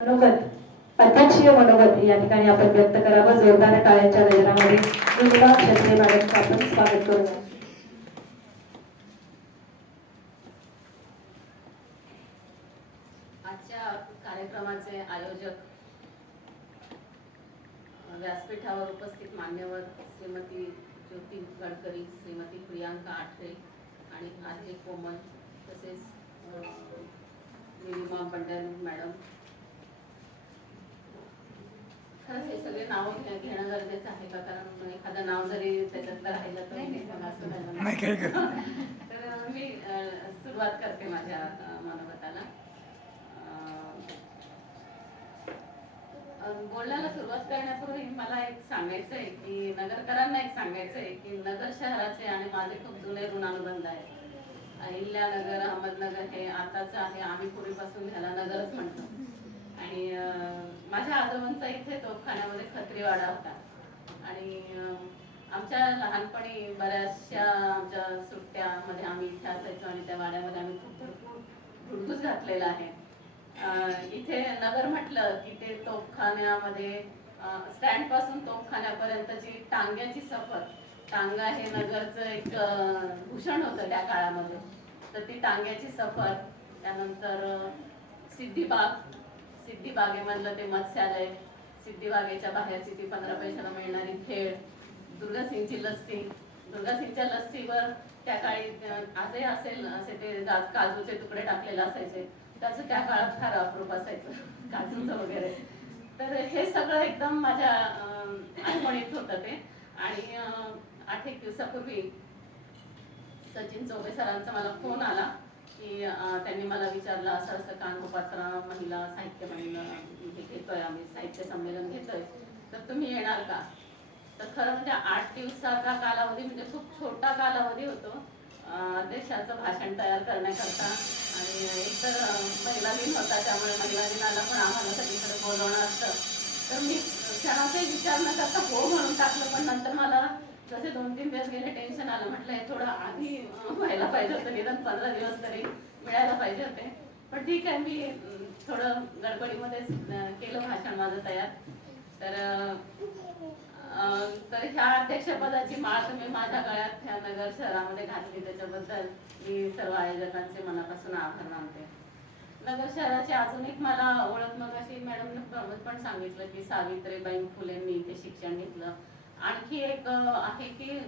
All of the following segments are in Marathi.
मनोगत अध्यक्षीय मनोगत या ठिकाणी आपण व्यक्त करावं. जोरदार टाळ्यांच्या गजरामध्ये दुर्गा क्षत्रिय मॅडमचं आपण स्वागत करूया. आजच्या कार्यक्रमाचे आयोजक, व्यासपीठावर उपस्थित मान्यवर श्रीमती ज्योती गडकरी, श्रीमती प्रियांका आठरे आणि आजी कोमल, तसेच निलिमा बंडल मॅडम. खरंच हे सगळे नाव घेणं गरजेचं आहे का? कारण एखादं नाव जरी त्याच्यातलं राहिलं तर असं झालं. तर मी सुरुवात करते माझ्या मनोगताला. बोलण्याला सुरुवात करण्यापूर्वी मला एक सांगायचं आहे की नगरकरांना एक सांगायचं आहे की नगर शहराचे आणि माझे खूप जुने ऋणानुबंध आहेत. अहिल्यानगर, अहमदनगर हे आताचं आहे, आम्ही पूर्वीपासून ह्याला नगरच म्हणतो. आणि माझ्या आजोबांचा इथे तोफखान्यामध्ये खत्रीवाडा होता आणि आमच्या लहानपणी बऱ्याचशा आमच्या सुट्ट्यामध्ये आम्ही इथे असायचो आणि त्या वाड्यामध्ये आम्ही खूप भरपूर धुडगूस घातलेला आहे. इथे नगर म्हटलं की ते तोफखान्यामध्ये स्टँड पासून तोफखान्यापर्यंतची टांग्याची सफर. टांगा हे नगरचं एक भूषण होतं त्या काळामध्ये. तर ती टांग्याची सफर, त्यानंतर सिद्धिबागेमधलं ते मत्स्यालय, सिद्धिबागेच्या बाहेरची ती 15 पैशाला मिळणारी खेळ, दुर्गासिंगची लस्सी. दुर्गासिंगच्या लस्सीवर त्या काळी आजही असेल असे ते काजूचे तुकडे टाकलेले असायचे. त्याचं त्या काळात फार अप्रूप असायचं, काजूचं वगैरे. तर हे सगळं एकदम माझ्या आठवणीत होतं ते. आणि 8-1 दिवसापूर्वी सचिन चौबे सरांचा मला फोन आला की त्यांनी मला विचारलं, असं असं कानोपात्रा महिला साहित्य घेतोय, आम्ही साहित्य संमेलन घेतोय, तर तुम्ही येणार का? तर खरं म्हणजे 8 दिवसाचा कालावधी म्हणजे खूप छोटा कालावधी होतो अध्यक्षाचं भाषण तयार करण्याकरता. आणि एकतर महिला दिन होता, त्यामुळे महिला दिनाला पण आम्हाला सगळीकडे बोलवणं असतं. तर मी क्षणाचाही विचार न करता हो म्हणून टाकलं. पण नंतर मला जसे 2-3 दिवस गेले टेन्शन आलं. म्हटलं हे थोडं आधी व्हायला पाहिजे होतं, निदान 15 दिवस तरी मिळायला पाहिजे होते. पण ठीक आहे, मी थोडं गडबडीमध्येच केलं भाषण माझं तयार. तर ह्या अध्यक्षपदाची माळ तुम्ही माझ्या गळ्यात ह्या नगर शहरामध्ये घातली, त्याच्याबद्दल मी सर्व आयोजकांचे मनापासून आभार मानते. नगर शहराची अजून एक मला ओळख, मग अशी मॅडमने पण सांगितलं की सावित्रीबाई फुलेंनी इथे शिक्षण घेतलं. आणखी एक आहे की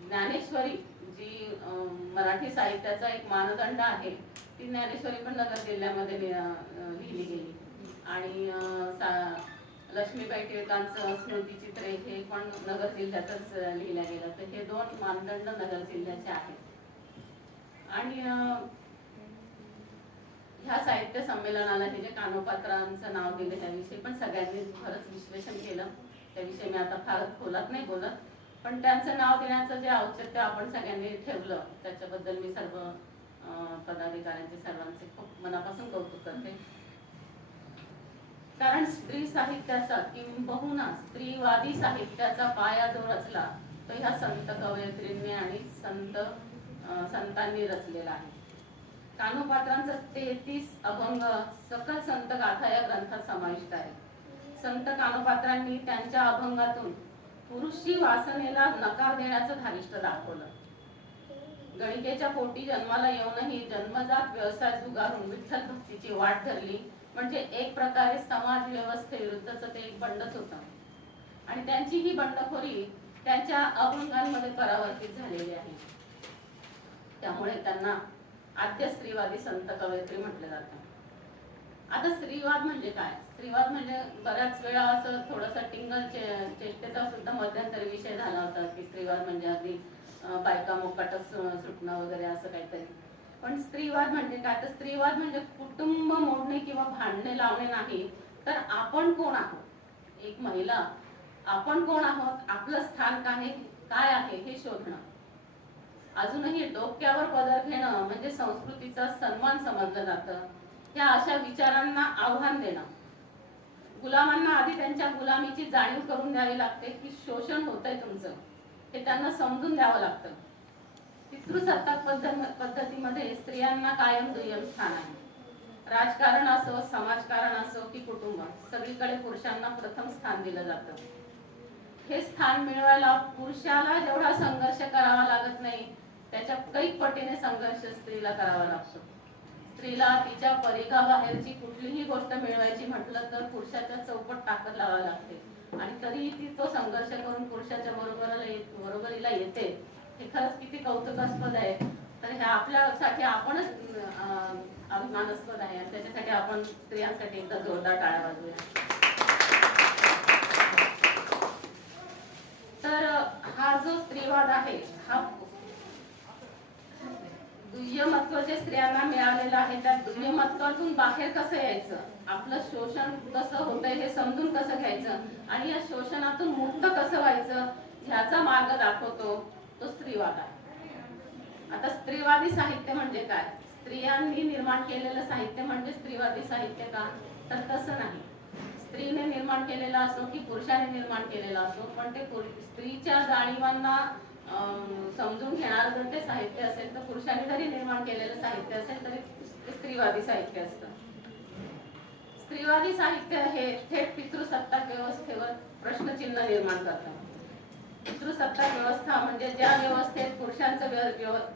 ज्ञानेश्वरी, जी मराठी साहित्याचा एक मानदंड आहे, ती ज्ञानेश्वरी पण नगर जिल्ह्यामध्ये लिहिली गेली. आणि लक्ष्मीबाई टिळकांचं स्मृतिचित्रे हे पण नगर जिल्ह्यातच लिहिलं गेलं. तर हे 2 मानदंड नगर जिल्ह्याचे आहेत. आणि ह्या साहित्य संमेलनाला हे जे कानोपात्रांचं नाव दिलं त्याविषयी पण सगळ्यांनी खरंच विश्लेषण केलं. त्याविषयी मी आता फार खोलात नाही बोलत, पण त्यांचं नाव देण्याचं जे औचित्य आपण सगळ्यांनी ठेवलं त्याच्याबद्दल मी सर्व पदाधिकाऱ्यांचे सर्वांचे खूप मनापासून कौतुक करते. कारण स्त्री साहित्याचा किंबहुना स्त्रीवादी साहित्याचा पाया जो रचला तो ह्या संत कवयित्रींनी आणि संतांनी रचलेला आहे. कानोपात्रांचा 33 अभंग सकल संत गाथा या ग्रंथात समाविष्ट आहे. संत कानोपात्रांनी त्यांच्या अभंगातून पुरुषी वासनेला नकार देण्याचं धारिष्ट दाखवलं. गणिकेच्या पोटी जन्माला येऊनही जन्मजात व्यवसाय जुगारून विठ्ठल भक्तीची वाट धरली, म्हणजे एक प्रकारे समाज व्यवस्थेविरुद्धचं ते एक बंडच होतं. आणि त्यांची ही बंडखोरी त्यांच्या अभंगांमध्ये परावर्तित झालेली आहे. त्यामुळे त्यांना आद्य स्त्रीवादी संत कवयित्री म्हटलं जातं. आता स्त्रीवाद म्हणजे काय? स्त्रीवाद म्हणजे बऱ्याच वेळा असं थोडंसं टिंगल चेष्टेचा सुद्धा मध्यंतरी विषय झाला होता की स्त्रीवाद म्हणजे अगदी बायका मोकाटच सुटणं वगैरे असं काहीतरी. पण स्त्रीवाद म्हणजे काय? तर स्त्रीवाद म्हणजे कुटुंब मोडणे किंवा भांडणे लावणे नाही, तर आपण कोण आहोत, एक महिला आपण कोण आहोत, आपलं स्थान काय आहे हे शोधणं. अजूनही डोक्यावर पदर घेणं म्हणजे संस्कृतीचा सन्मान समजलं जातं. या अशा विचारांना आव्हान देणं. गुलामांना आधी त्यांच्या गुलामीची जाणीव करून द्यावी लागते की शोषण होतंय तुमचं, हे त्यांना समजून द्यावं लागतं. पितृसत्ताक पद्धतीमध्ये स्त्रियांना कायम दुय्यम स्थान आहे. राजकारण असो, समाजकारण असो की कुटुंब, सगळीकडे पुरुषांना प्रथम स्थान दिलं जातं. हे स्थान मिळवायला पुरुषाला जेवढा संघर्ष करावा लागत नाही, त्याच्या कैक पटीने संघर्ष स्त्रीला करावा लागतो. स्त्रीला तिच्या परिघाबाहेरची कुठलीही गोष्ट मिळवायची म्हटलं तर पुरुषाच्या चौपट ताकद लावावी लागते, आणि तरीही ती तो संघर्ष करून पुरुषाच्या बरोबरीला येते. हे खरंच किती कौतुकास्पद आहे. तर हे आपल्यासाठी आपणच अभिमानास्पद आहे, आणि त्याच्यासाठी आपण स्त्रियांसाठी एकदा जोरदार टाळ्या वाजवूया. तर हा जो स्त्रीवाद आहे, हा दुय्यमत्व जे स्त्रियांना मिळालेलं आहे, त्या दुय्यमत्वातून बाहेर कसं यायचं, आपलं शोषण कसं होतंय हे समजून कसं घ्यायचं, आणि या शोषणातून मुक्त कसं व्हायचं, ह्याचा मार्ग दाखवतो तो स्त्रीवाद आहे. आता स्त्रीवादी साहित्य म्हणजे काय? स्त्रियांनी निर्माण केलेलं साहित्य म्हणजे स्त्रीवादी साहित्य का? तर तसं नाही. स्त्रीने निर्माण केलेलं असो की पुरुषाने निर्माण केलेलं असो, पण ते स्त्रीच्या जाणीवांना समजून घेणार जर ते साहित्य असेल, तर पुरुषाने जरी निर्माण केलेलं साहित्य असेल तरी ते स्त्रीवादी साहित्य असतं. स्त्रीवादी साहित्य हे थेट पितृसत्ताक व्यवस्थेवर प्रश्नचिन्ह निर्माण करतं. पितृसत्ताक व्यवस्था म्हणजे ज्या व्यवस्थेत पुरुषांचं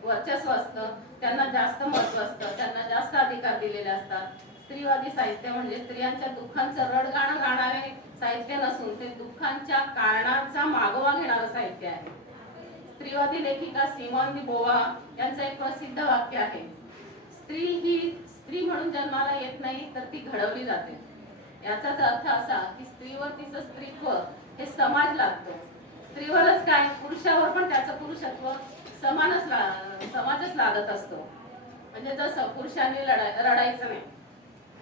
वर्चस्व असतं, त्यांना जास्त महत्व असतं, त्यांना जास्त अधिकार दिलेले असतात. स्त्रीवादी साहित्य म्हणजे स्त्रियांच्या दुःखांचं रडगाणं गाणारे साहित्य नसून ते दुःखांच्या कारणांचा मागोवा घेणारं साहित्य आहे. स्त्रीवादी लेखिका सिमोन दी बोवा यांचं एक प्रसिद्ध वाक्य आहे, स्त्री म्हणून जन्माला येत नाही तर ती घडवली जाते. याचाच अर्थ असा की स्त्रीवर तिचं स्त्रीत्व हे समाज लागतो. स्त्रीवरच काय, पुरुषावर पण त्याचं पुरुषत्व समाजच लागत असतो. म्हणजे जसं पुरुषांनी रडायचं नाही,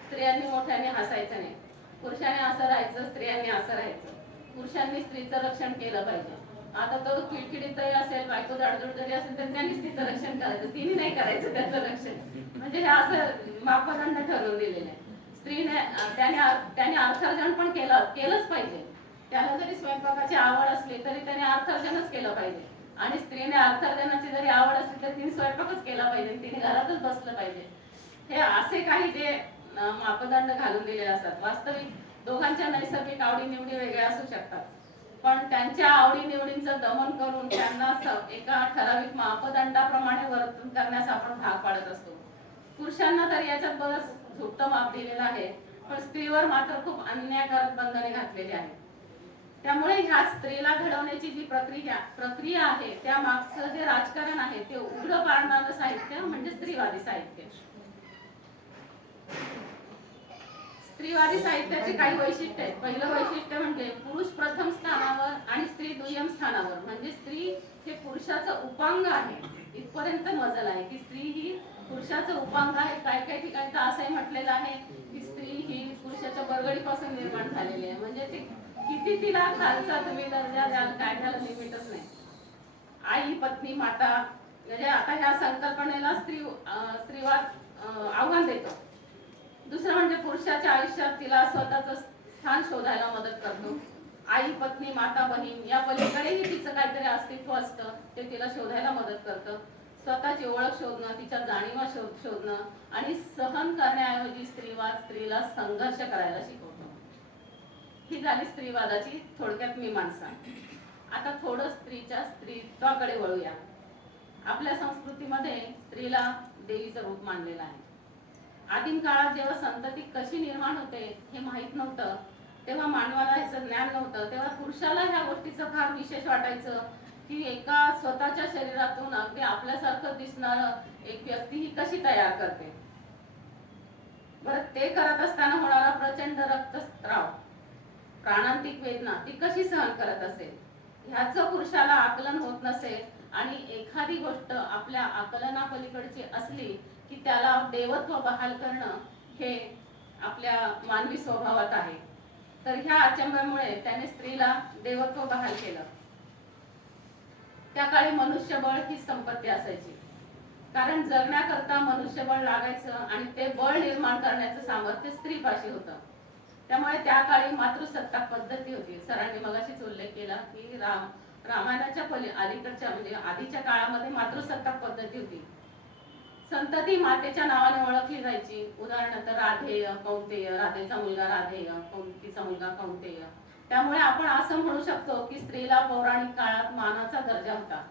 स्त्रियांनी मोठ्याने हसायचं नाही, पुरुषांनी असं राहायचं, स्त्रियांनी असं राहायचं. पुरुषांनी स्त्रीचं रक्षण केलं पाहिजे. आता तो किडकिडीतही असेल, बायको जाडजूड जरी असेल तर त्यांनीच तिचं रक्षण करायचं, तिने नाही करायचं त्याचं रक्षण. म्हणजे हे असं मापदंड ठरवून दिलेलं आहे. स्त्रीने त्याने अर्थार्जन पण केलंच पाहिजे. त्याला जरी स्वयंपाकाची आवड असली तरी त्याने अर्थार्जनच केलं पाहिजे, आणि स्त्रीने अर्थार्जनाची जरी आवड असली तर तिने स्वयंपाकच केला पाहिजे, तिने घरातच बसलं पाहिजे. हे असे काही जे मापदंड घालून दिलेले असतात. वास्तविक दोघांच्या नैसर्गिक आवडीनिवडी वेगळ्या असू शकतात, पण त्यांच्या आवडीनिवडींचं दमन करून त्यांना एका ठराविक मापदंडाप्रमाणे वर्तन करण्यास आपण भाग पाडत असतो. पुरुषांना तर याच्यात बरंच झुकतं माप दिलेलं आहे, पण स्त्रीवर मात्र खूप अन्यायकारक बंधने घातलेली आहेत. त्यामुळे ह्या स्त्रीला घडवण्याची जी प्रक्रिया आहे, त्या मागचं जे राजकारण आहे ते उघड पाडणारं साहित्य म्हणजे स्त्रीवादी साहित्य. स्त्रीवादी साहित्याचे काही वैशिष्ट्य आहेत. पहिलं वैशिष्ट्य म्हणजे पुरुष प्रथम स्थानावर आणि स्त्री दुय्यम स्थानावर, म्हणजे स्त्री हे पुरुषाचं उपांग आहे इथपर्यंत मजल आहे की स्त्री ही पुरुषाचं उपांग आहे. काही ठिकाणी तर असंही म्हटलेलं आहे की स्त्री ही पुरुषाच्या बरगडीपासून निर्माण झालेली आहे. म्हणजे ती किती तिला खालचा तुम्ही दर्जा द्याल, काय त्याला लिमिटच नाही. आई, पत्नी, माता, म्हणजे आता ह्या संकल्पनेला स्त्रीवाद आव्हान देतो. दुसरं म्हणजे पुरुषाच्या आयुष्यात तिला स्वतःचं स्थान शोधायला मदत करतो. आई, पत्नी, माता, बहीण या पलीकडेही तिचं काहीतरी अस्तित्व असतं, ते तिला शोधायला मदत करतं. स्वतःची ओळख शोधणं, तिच्या जाणीवा शोधणं आणि सहन करण्याऐवजी स्त्रीवाद स्त्रीला संघर्ष करायला शिकवतो. ही झाली स्त्रीवादाची थोडक्यात मीमांसा. आता थोडं स्त्रीच्या स्त्रीत्वाकडे वळूया. आपल्या संस्कृतीमध्ये स्त्रीला देवीचं रूप मानलेलं आहे. आदिम काळात जेव्हा संतती कशी निर्माण होते हे माहित नव्हतं, तेव्हा मानवाला ह्याचं ज्ञान नव्हतं, तेव्हा पुरुषाला ह्या गोष्टीचं फार विशेष वाटायचं की एका स्वतःच्या शरीरातून अगदी आपल्यासारखं दिसणारं एक व्यक्ती ही कशी तयार करते. बरं, ते करत असताना होणारा प्रचंड रक्तस्राव, प्राणांतिक वेदना ती कशी सहन करत असेल, ह्याचं पुरुषाला आकलन होत नसेल, आणि एखादी गोष्ट आपल्या आकलनापलीकडची असली की त्याला देवत्व बहाल करणं हे आपल्या मानवी स्वभावात आहे. तर ह्या अचंब्यामुळे त्याने स्त्रीला देवत्व बहाल केलं. त्या काळी मनुष्यबळ ही संपत्ती असायची, कारण जगण्याकरता मनुष्यबळ लागायचं आणि ते बळ निर्माण करण्याचं सामर्थ्य स्त्रीपाशी होतं. त्यामुळे त्या काळी मातृसत्ताक पद्धती होती. सरांनी मगाशीच उल्लेख केला की रामायणाच्या अलीकडच्या म्हणजे आधीच्या काळामध्ये मातृसत्ताक पद्धती होती. संतती मातेच्या नावाने ओळखली जायची. उदाहरणार्थ राधेय, कौंतेय, राधेचा मुलगा राधेय, कौंतीचा मुलगा कौंतेय. त्यामुळे आपण असं म्हणू शकतो की स्त्रीला पौराणिक काळात मानाचा दर्जा होता.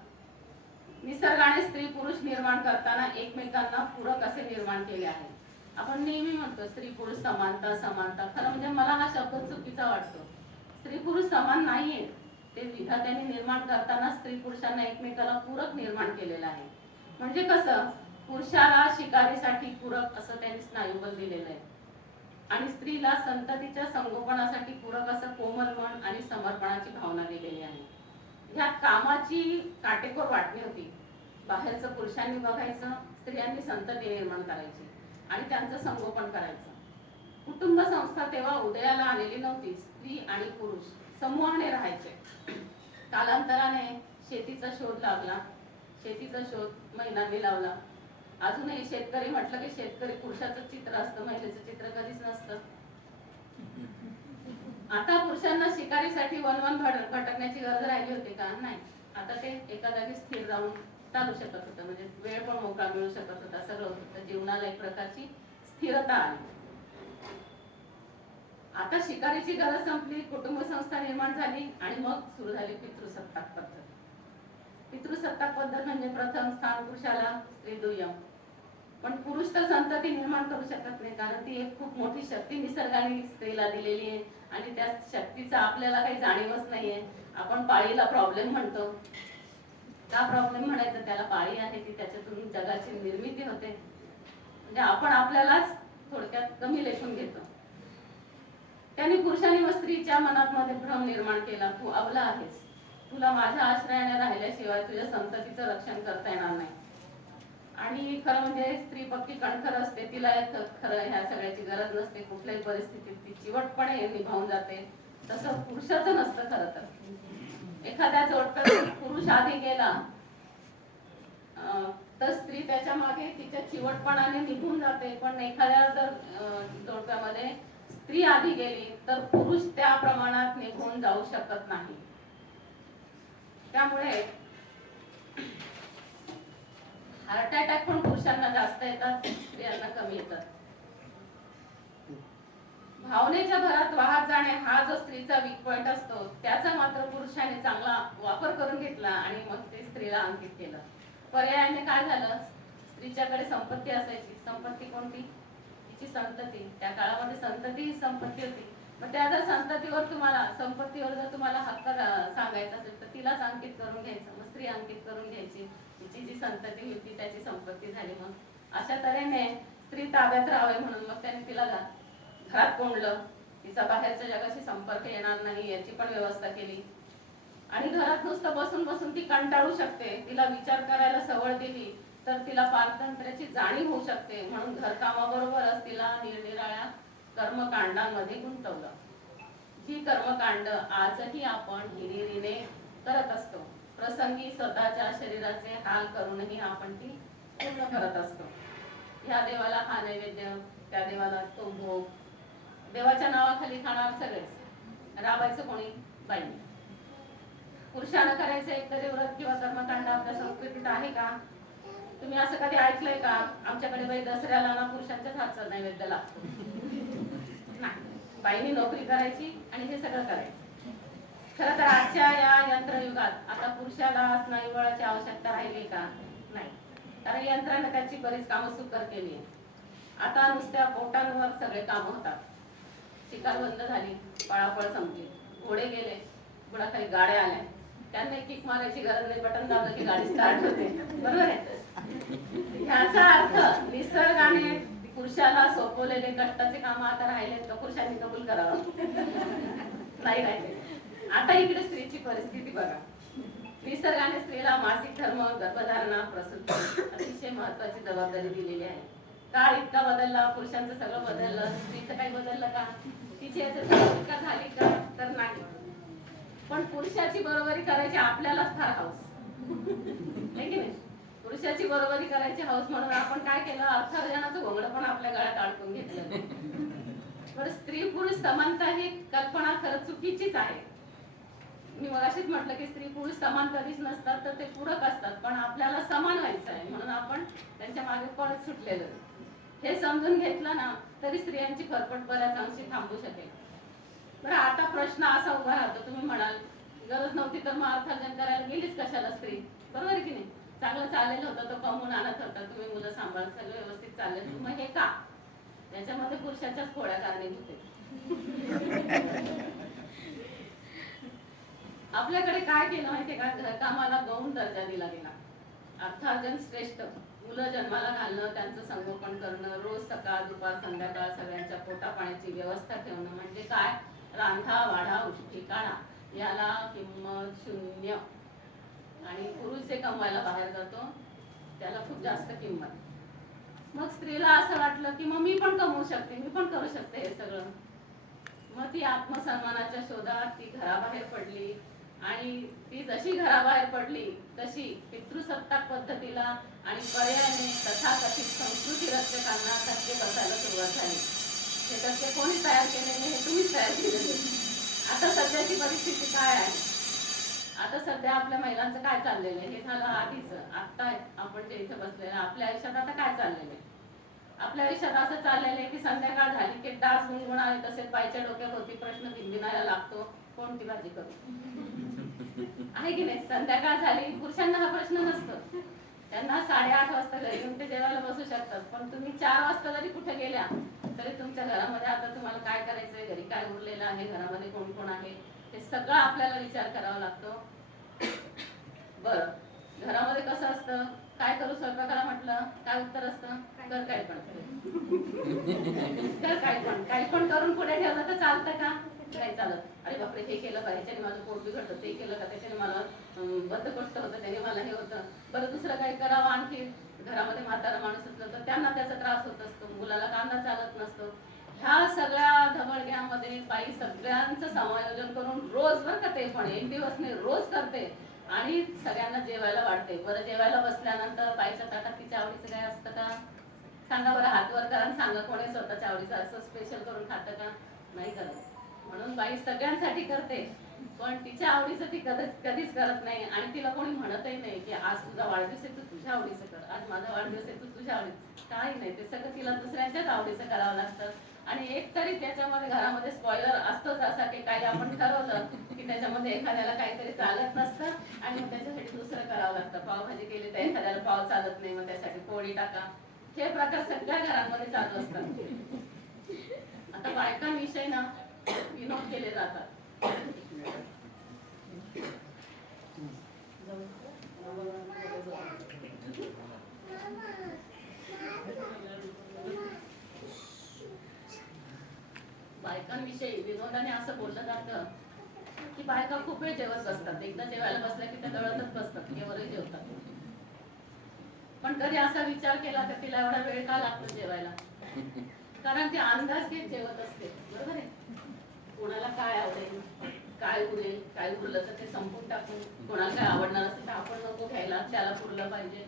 निसर्गाने स्त्री पुरुष निर्माण करताना एकमेकांना पूरक असे निर्माण केले आहे. आपण नेहमी म्हणतो स्त्री पुरुष समानता समानता, खरं म्हणजे मला हा शब्द चुकीचा वाटतो. स्त्री पुरुष समान नाहीये. ते विधात्याने निर्माण करताना स्त्री पुरुषांना एकमेकाला पूरक निर्माण केलेलं आहे. म्हणजे कसं, पुरुषाला शिकारीसाठी पूरक असं त्यांनी स्नायुबल दिलेलं आहे आणि स्त्रीला संततीच्या संगोपनासाठी पूरक असं कोमल मन आणि समर्पणाची भावना दिलेली आहे. ह्यात कामाची काटेकोर वाटणी होती. बाहेरचं पुरुषांनी बघायचं, स्त्रियांनी संतती निर्माण करायची आणि त्यांचं संगोपन करायचं. कुटुंब संस्था तेव्हा उदयाला आलेली नव्हती. स्त्री आणि पुरुष समूहाने राहायचे. कालांतराने शेतीचा शोध लागला. शेतीचा शोध महिलांनी लावला. अजूनही शेतकरी म्हटलं की शेतकरी पुरुषाचं चित्र असतं, महिलेचं चित्र कधीच नसतं. आता पुरुषांना शिकारीसाठी वन भटकण्याची गरज राहिली होती का? नाही. आता ते एका जागी स्थिर राहून चालू शकत होतं. म्हणजे वेळ पण मोकळा मिळू शकत होता. सगळं होतं. जीवनाला एक प्रकारची स्थिरता आली. आता शिकारीची गरज संपली, कुटुंब संस्था निर्माण झाली आणि मग सुरू झाली पितृसत्ताक पद्धत. पितृसत्ताक पद्धत म्हणजे प्रथम स्थान पुरुषाला, स्त्री दुय्यम. पण पुरुष तर संतती निर्माण करू शकत नाही, कारण ती एक खूप मोठी शक्ती निसर्गाने स्त्रीला दिलेली आहे आणि त्या शक्तीचा आपल्याला काही जाणीवच नाहीये. आपण पाळीला प्रॉब्लेम म्हणतो. का प्रॉब्लेम म्हणायचं? त्याला पाळी आहे ती, त्याच्यातून जगाची निर्मिती होते. म्हणजे आपण आपल्यालाच थोडक्यात कमी लेखून घेतो. त्यांनी पुरुषांनी व स्त्रीच्या मनात मध्ये भ्रम निर्माण केला. तू अबला आहेस, तुला माझ्या आश्रयाने राहिल्याशिवाय तुझ्या संततीचं रक्षण करता येणार नाही. आणि खरं म्हणजे स्त्री पक्की कणखर असते. तिला खरं ह्या सगळ्याची गरज नसते. कुठल्याही परिस्थितीत ती चिवटपणे निभावून जाते. तसं पुरुषाचं नसतं. खरं तर एखाद्या जोडप्यात पुरुष आधी गेला तर स्त्री त्याच्या मागे तिच्या चिवटपणाने निघून जाते. पण एखाद्या जर जोडप्यामध्ये स्त्री आधी गेली तर पुरुष त्या प्रमाणात निघून जाऊ शकत नाही. त्यामुळे हार्ट अटॅक पण पुरुषांना जास्त येतात, स्त्रियांना कमी येतात. भावनेच्या भरात वाहत जाणे हा जो स्त्रीचा वीक पॉइंट असतो, त्याचा मात्र पुरुषाने चांगला वापर करून घेतला आणि मग ते स्त्रीला अंकित केलं. पर्यायाने काय झालं, स्त्रीच्याकडे संपत्ती असायची. संपत्ती कोणती? तिची संतती. त्या काळामध्ये संतती ही संपत्ती होती. मग त्या जर संततीवर तुम्हाला, संपत्तीवर जर तुम्हाला हक्क सांगायचा असेल तर तिलाच अंकित करून घ्यायचं. मग स्त्री अंकित करून घ्यायची. तिची जी संतती होती त्याची संपत्ती झाली. मग अशा तऱ्हेने स्त्री ताब्यात राहावे म्हणून मग त्याने तिला घरात कोंडलं. तिचा बाहेरच्या जगाशी संपर्क येणार नाही याची पण व्यवस्था केली. आणि घरात नुसतं बसून बसून ती कंटाळू शकते. तिला विचार करायला सवय दिली तर तिला पारतंत्र्याची जाणीव होऊ शकते. म्हणून घरकामाबरोबरच तिला निरनिराळ्या कर्मकांडांमध्ये गुंतवलं. ही कर्मकांड आजही आपण हिरिरीने करत असतो. प्रसंगी स्वतःच्या शरीराचे हाल करूनही आपण ती पूर्ण करत असतो. ह्या देवाला हा नैवेद्य, त्या देवाला तो भोग. देवाच्या नावाखाली खाणार सगळेच. राबायचं कोणी? बाई. पुरुषानं करायचं एकतरी व्रत किंवा कर्मकांड आपल्या संस्कृतीत आहे का? तुम्ही असं कधी ऐकलंय का? आमच्याकडे बाई दसऱ्याला ना पुरुषांच्याच हातचा नैवेद्य लागतो. नाही, बाईनी नोकरी करायची आणि हे सगळं करायचं. खरं तर आजच्या या यंत्रयुगात आता पुरुषाला स्नायुबळाची आवश्यकता राहिली का? नाही, कारण यंत्राने त्याची बरीच कामं सुकर केली आहे. आता नुसत्या पोटांवर सगळे काम होतात. शिकार बंद झाली, पळापळ संपली, घोडे गेले, घोडाखाली गाड्या आल्या. त्यांना किक मारायची गरज नाही, बटन दाबलं की गाडी स्टार्ट होते. बरोबर आहे? ह्याचा अर्थ निसर्गाने पुरुषाला सोपवलेले कष्टाचे काम आता राहिलेत का? पुरुषांनी कबूल करावं. नाही राहिले. आता इकडे स्त्रीची परिस्थिती बघा. निसर्गाने स्त्रीला मासिक धर्म, गर्भधारणा, प्रसूती अतिशय महत्वाची जबाबदारी दिलेली आहे. काळ इतका बदलला, पुरुषांचं सगळं बदललं, स्त्रीचं काही बदललं का? तिची याच्यात का झाली का? तर नाही. पण पुरुषाची बरोबरी करायची आपल्यालाच फार हौस आहे की नाही? पुरुषाची बरोबरी करायची हौस म्हणून आपण काय केलं, अर्थार्जनाचं घोंगडं पण आपल्या गळ्यात अडकून घेतलं. बरं, स्त्री पुरुष समानता ही कल्पना खरं चुकीचीच आहे. मी मगाशीच म्हटलं की स्त्री पुरुष समान कधीच नसतात, तर ते पूरक असतात, पण आपल्याला समान व्हायचं आहे म्हणून आपण त्यांच्या मागे पळत सुटलेलो. हे समजून घेतलं ना तरी स्त्रियांची फरफट बऱ्याच अंशी थांबू शकेल. बरं, आता प्रश्न असा उभा राहतो, तुम्ही म्हणाल गरज नव्हती तर मग अर्थार्जन करायला गेलीच कशाला स्त्री, बरोबर की नाही? चांगलं चाललेलं होतं, तो कमवून आणत होता, तुम्ही मुलं सांभाळ, सगळं व्यवस्थित चाललं, मग हे का? त्याच्यामध्ये पुरुषाच्याच खोड्या कारणीभूत आहेत. आपल्याकडे काय केलं माहितीये का? घरकामाला गौण दर्जा दिला गेला. अर्थार्जन श्रेष्ठ, मुलं जन्माला घालणं, त्यांचं संगोपन करणं, रोज सकाळ दुपार संध्याकाळ सगळ्यांच्या पोटापाण्याची व्यवस्था ठेवणं म्हणजे काय? रांधा वाढा उष्टी काढा, याला किंमत शून्य. आणि पुरुष जे कमवायला बाहेर जातो त्याला खूप जास्त किंमत. मग स्त्रीला असं वाटलं की मग मी पण कमवू शकते, मी पण करू शकते हे सगळं. मग ती आत्मसन्मानाच्या शोधात ती घराबाहेर पडली. आणि ती जशी घराबाहेर पडली तशी पितृसत्ताक पद्धतीला आणि पर्यायाने तथाकथित संस्कृती रक्षकांना धक्के बसायला सुरुवात झाली. हे धक्के कोणी तयार केलेले? हे तुम्हीच तयार केलेले. आता सध्याची परिस्थिती काय आहे? आता सध्या आपल्या महिलांचं काय चाललेलं आहे? हे झालं आधीच. आता आपण जे इथे बसलेलं आपल्या आयुष्यात आता काय चाललेलं आहे? आपल्या आयुष्यात असं चाललेलं आहे की संध्याकाळ झाली की डास गुणगुणाले तसेच बाईच्या डोक्याभोवती प्रश्न भिनभिनायला लागतो, कोणती भाजी करू? आहे की नाही? संध्याकाळ झाली, पुरुषांना हा प्रश्न नसतो. त्यांना 8:30 वाजता घरी येऊन ते जेवायला बसू शकतात, पण तुम्ही 4 वाजता जरी कुठे गेल्या तरी तुमच्या घरामध्ये आता तुम्हाला काय करायचंय, घरी काय उरलेलं आहे, घरामध्ये कोण कोण आहे, हे सगळं आपल्याला विचार करावा लागतो. बरं, घरामध्ये कसं असतं? काय करू स्वयंपाकाला म्हटलं काय उत्तर असतं? कर काय पण. कर काही पण करून पुढे ठेवलं तर चालतं का? नाही चालत. अरे बापरे, हे केलं पाहिजे, माझं पोट बिघडतं, ते केलं का त्याच्याने मला बद्धकोष्ठ होतं, त्याने मला हे होतं. बरं, दुसरं काही करावं आणखी. घरामध्ये म्हातारा माणूस असलं तर त्यांना त्याचा त्रास होत असतो, मुलाला कांदा चालत नसतो. ह्या सगळ्या धबडग्यामध्ये बाई सगळ्यांचं समायोजन करून रोज, बरं का, ते पण एक दिवस नाही, रोज करते आणि सगळ्यांना जेवायला वाढते. बरं, जेवायला बसल्यानंतर बाईच्या ताटात तिच्या आवडीचं काय असतं का? सांगा बरं, हात वर करा आणि सांगा कोणी स्वतःच्या आवडीचं असं स्पेशल करून खातं का? नाही करत. म्हणून बाई सगळ्यांसाठी करते, पण तिच्या आवडीचं ती कधीच करत नाही. आणि तिला कोणी म्हणतही नाही की आज तुझा वाढदिवस आहे, तू तुझ्या आवडीचं कर, आज माझा वाढदिवस आहे, तू तुझ्या आवडीचं. काही नाही, ते सगळं तिला दुसऱ्यांच्याच आवडीचं करावं लागतं. आणि एक तरी त्याच्यामध्ये घरामध्ये स्पॉइलर असतोच असा की काही आपण ठरवलं की त्याच्यामध्ये एखाद्याला काहीतरी चालत नसतं आणि मग त्याच्यासाठी दुसरं करावं लागतं. पावभाजी केली तर एखाद्याला पाव चालत नाही, मग त्यासाठी पोळी टाका. हे प्रकार सगळ्या घरांमध्ये चालू असतात. आता बायकांविषयी ना विनोद केले जातात. बायकांविषयी विनोदाने असं बोललं जातं की बायका खूप वेळ जेवत बसतात, एकदा जेवायला बसल्या की त्या दळतच बसतात, केवळही जेवतात. पण कधी असा विचार केला तर तिला एवढा वेळ का लागतो जेवायला? कारण ती अंदाज घेत जेवत असते, बरोबर आहे? कोणाला काय आवडेल, काय उरेल, काय उरलं तर ते संपून टाकून, कोणाला काय आवडणार असेल तर आपण नको घ्यायला, त्याला पुरलं पाहिजे,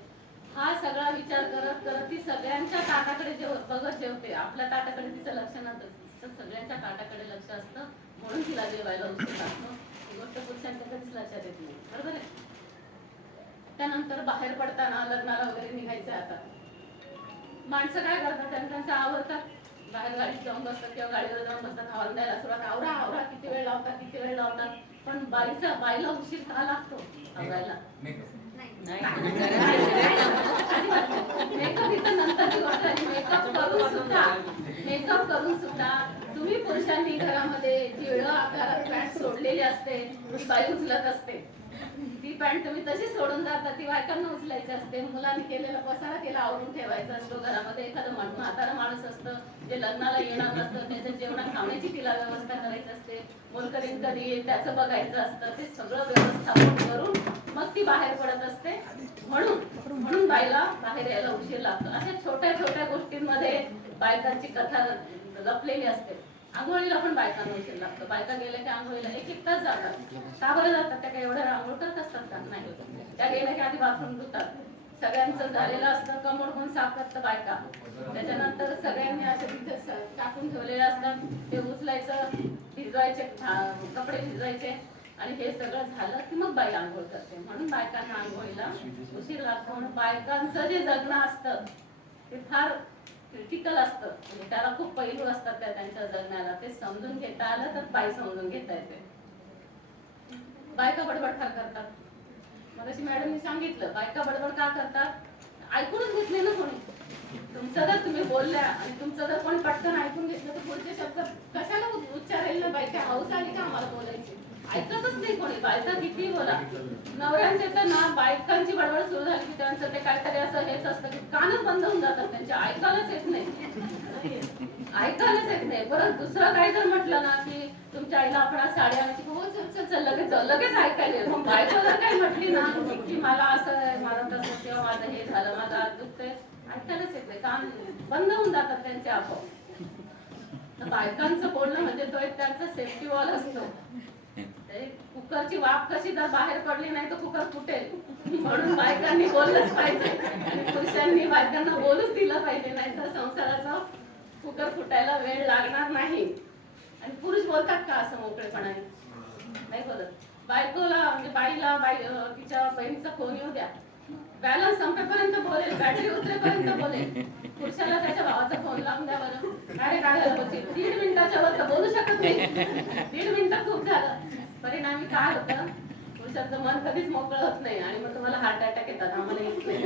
हा सगळा विचार करत करत ती सगळ्यांच्या ताटाकडे बघत जेवते. आपल्या ताटाकडे तिचं लक्ष नसतं, सगळ्यांच्या ताटाकडे लक्ष असतं, म्हणून तिला जेवायला उशीर लागतो. ही गोष्ट पुरुषांच्या कधीच लक्षात येत नाही, बरोबर आहे? त्यानंतर बाहेर पडताना लग्नाला वगैरे निघायचं. आता माणसं काय करतात, त्यांचं आवडतात, बाहेर गाडीत जाऊन बसतात किंवा गाडीवर जाऊन बसतात, हॉर्न द्यायला सुरुवात, आवरा आवरा, किती वेळ लावतात. पण बाईला उशीर का लागतो आवरायला? मेकअप इथं नंतरची गोष्ट आहे. मेकअप करून सुद्धा तुम्ही पुरुषांनी घरामध्ये टिळं आकारात पॅन्ट सोडलेली असते, ती बाई उचलत असते. ती पॅन्ट तुम्ही तशी सोडून जाता, ती बायकांना उचलायची असते. मुलांनी केलेला पसारा तिला आवरून ठेवायचा असतो. घरामध्ये एखादं म्हातारा माणूस असतं जे लग्नाला येणार नसतं, त्याच्या जेवणा खाण्याची तिला व्यवस्था करायची असते. मोलकरीण कधी येईल त्याचं बघायचं असतं. ते सगळं व्यवस्थापन करून मग ती बाहेर पडत असते. म्हणून बाईला बाहेर यायला उशीर लागतो. अशा छोट्या छोट्या गोष्टींमध्ये बायकांची कथा लपलेली असते. आंघोळीला पण बायकांना उशीर लागतो. बायका गेल्या की आंघोळीला 1-1 तास जातात. का बरं जातात? त्या काय एवढ्या आंघोळ करत असतात का? नाही. त्या गेल्या की आधी बाथरूम धुतात. सगळ्यांचं झालेलं असतं, कमोड कोण साफ करतं? बायका. त्याच्यानंतर सगळ्यांनी असे तिथे टाकून ठेवलेले असतात, ते उचलायचं, भिजवायचे, कपडे भिजवायचे, आणि हे सगळं झालं की मग बाई आंघोळ करते. म्हणून बायकांना आंघोळीला उशीर लागतो. म्हणून बायकांचं जे जगणं असतं ते फार क्रिटिकल असतं. म्हणजे त्याला खूप पैलू असतात त्यांच्या जगण्याला. ते समजून घेता आलं तर बाई समजून घेता येते. बायका बडबड फार करतात. मगाशी मॅडमनी सांगितलं बायका बडबड का करतात, ऐकूनच घेतले ना कोणी. तुमचं जर तुम्ही बोलल्या आणि तुमचं जर कोणी पटकन ऐकून घेतलं तर पुढचे शब्द कशाला उच्चारेल ना. बायका हौस आली का आम्हाला बोलायची, ऐकतच नाही कोणी. बायका किती बोला. नवऱ्यांचे तर ना बायकांची बडबड सुरू झाली की त्यांचं ते काहीतरी असं हेच असतं की कानच बंद होऊन जातात त्यांचे, ऐकायलाच येत नाही. ऐकायलाच येत नाही. परत दुसरं काही जर म्हटलं ना की तुमच्या आईला आपण आज साडी आणायची, हो चल चल चल लगेच लगेच ऐकायला येईल. मग बायको जर काही म्हटली ना की मला असं आहे, मला तसं, किंवा माझं हे झालं, माझं आज दुखतंय, ऐकायलाच येत नाही. कान बंद होऊन जातात त्यांचे आपोआप. तर बायकांचं बोलणं म्हणजे तो एक त्यांचा सेफ्टी वॉल असतो. कुकरची वाफ कशी जर बाहेर पडली नाही तर कुकर फुटेल. म्हणून बायकांनी बोललंच पाहिजे आणि पुरुषांनी बायकांना बोलूच दिलं पाहिजे, नाही तर संसाराचा कुकर फुटायला वेळ लागणार नाही. आणि पुरुष बोलतात का असं मोकळेपणाने, नाही बोलत. बायकोला म्हणजे बाईला तिच्या बहिणीचा फोन येऊ द्या, बॅलन्स संपेपर्यंत बोलेल, बॅटरी उतरेपर्यंत बोलेल. पुरुषाला त्याच्या भावाचा फोन लावून द्या बरं, अरे काय झालं बच्ची, 1.5 मिनिटाच्या वर तर बोलू शकत नाही. 1.5 मिनिटं खूप झालं. परिणामी काय होतं, पुरुषाचं मन कधीच मोकळं होत नाही आणि मग तुम्हाला हार्ट अटॅक येतात. आम्हाला येत नाही.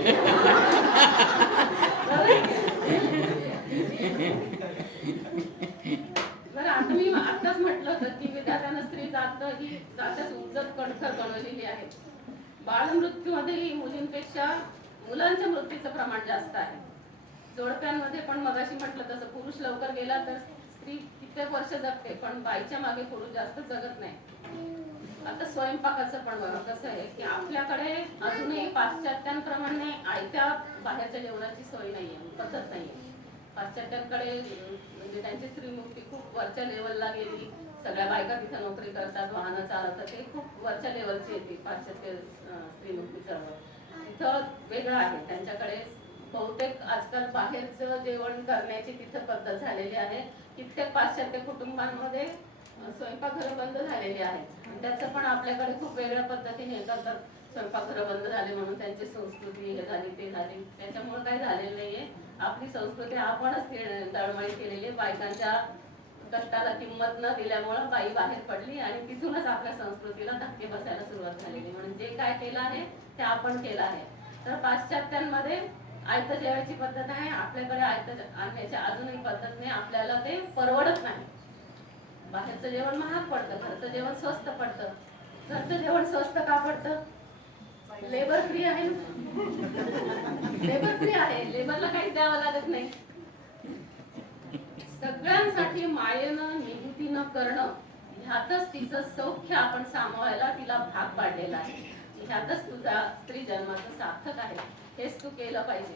बरं, आता मी आताच म्हटलं होतं की विद्यार्थ्यांना स्त्री जात ही जातच उज्जत कणखर बनवलेली आहे. बालमृत्यूमध्ये मुलींपेक्षा मुलांच्या मृत्यूचं प्रमाण जास्त आहे. जोडप्यांमध्ये पण मगाशी म्हटलं तसं पुरुष लवकर गेला तर स्त्री कित्येक वर्ष जगते, पण बाईच्या मागे पुरुष जास्त जगत नाही. आता स्वयंपाकाचं पण बघा कसं आहे की आपल्याकडे अजूनही पाश्चात्यांप्रमाणे आयत्या बाहेरच्या जेवणाची सोय नाहीये, पद्धत नाहीये. पाश्चात्यांकडे म्हणजे त्यांची स्त्रीमुक्ती खूप वरच्या लेवलला गेली. सगळ्या बायका तिथे नोकरी करतात, वाहनं चालवतात, ते खूप वरच्या लेवलची येते पाश्चात्य स्त्रीमुक्ती चळवळ. तिथं वेगळं आहे त्यांच्याकडे. बहुतेक आजकाल बाहेरचं जेवण करण्याची तिथं पद्धत झालेली आहे. कित्येक पाश्चात्य कुटुंबांमध्ये स्वयंपाकघरं बंद झालेली आहेत. त्याचं पण आपल्याकडे खूप वेगळ्या पद्धतीने हे करतात. स्वयंपाकघरं बंद झाले म्हणून त्यांची संस्कृती हे झाली ते झाली, त्याच्यामुळे काही झालेलं नाहीये. आपली संस्कृती आपणच दळमळी केलेली. बायकांच्या कष्टाला किंमत न दिल्यामुळे बाई बाहेर पडली आणि तिथूनच आपल्या संस्कृतीला धक्के बसायला सुरुवात झालेली. म्हणून जे काय केलं आहे ते आपण केलं आहे. तर पाश्चात्यांमध्ये आयतं जेवायची पद्धत आहे, आपल्याकडे आयतं आणण्याची अजूनही पद्धत नाही. आपल्याला ते परवडत नाही. बाहेरचं जेवण महाग पडतं, घरचं जेवण स्वस्त पडतं. घरचं जेवण स्वस्त का पडतं? लेबर फ्री आहे. लेबर फ्री आहे, लेबरला काही द्यावं लागत नाही. सगळ्यांसाठी मायेनं निवृत्तीनं करणं, ह्यातच तिचं सौख्य आपण सामावायला तिला भाग पाडलेला आहे. ह्यातच तुझा स्त्री जन्माचं सार्थक आहे. हेच तू केलं पाहिजे.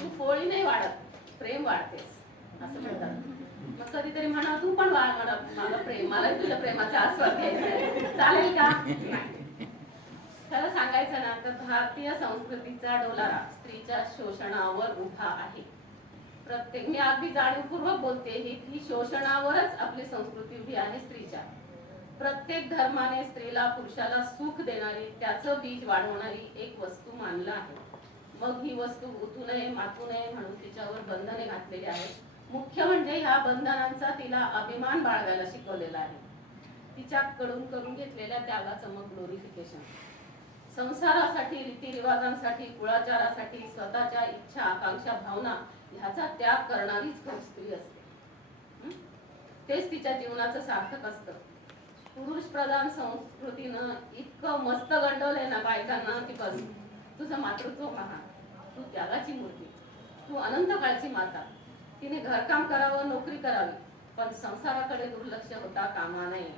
तू पोळी नाही वाढत, प्रेम वाढतेस असं म्हणतात. मग कधीतरी म्हणा तू पण वाढ, मला प्रेम, मला तुझ्या प्रेमाचा आस्वाद घ्यायचा, चालेल का? खरं सांगायचं ना तर भारतीय संस्कृतीचा डोलारा स्त्रीच्या शोषणावर उभा आहे. प्रत्येक, मी अगदी जाणीवपूर्वक बोलते ही शोषणावरच आपली संस्कृती उभी आहे स्त्रीच्या. प्रत्येक धर्माने स्त्रीला पुरुषाला सुख देणारी, त्याचं बीज वाढवणारी एक वस्तू मानलं आहे. मग ही वस्तू उतू नये मातू नये म्हणून तिच्यावर बंधने घातलेली आहेत. मुख्य म्हणजे ह्या बंधनांचा तिला अभिमान बाळगायला शिकवलेला आहे. तिच्याकडून करून घेतलेल्या त्यागाचं मग ग्लोरिफिकेशन. संसारासाठी, रीतिरिवाजांसाठी, कुळाचारासाठी स्वतःच्या इच्छा आकांक्षा भावना ह्याचा त्याग करणारीच खरी स्त्री असते. तेच तिच्या जीवनाचं सार्थक असतं. पुरुष प्रधान संस्कृतीनं इतकं मस्त गंडवलंय ना बायकांना की बस, तुझं मातृत्व महान, तू त्यागाची मूर्ती, तू अनंत काळची माता. तिने घरकाम करावं, नोकरी करावी, पण संसाराकडे दुर्लक्ष होता कामा नये.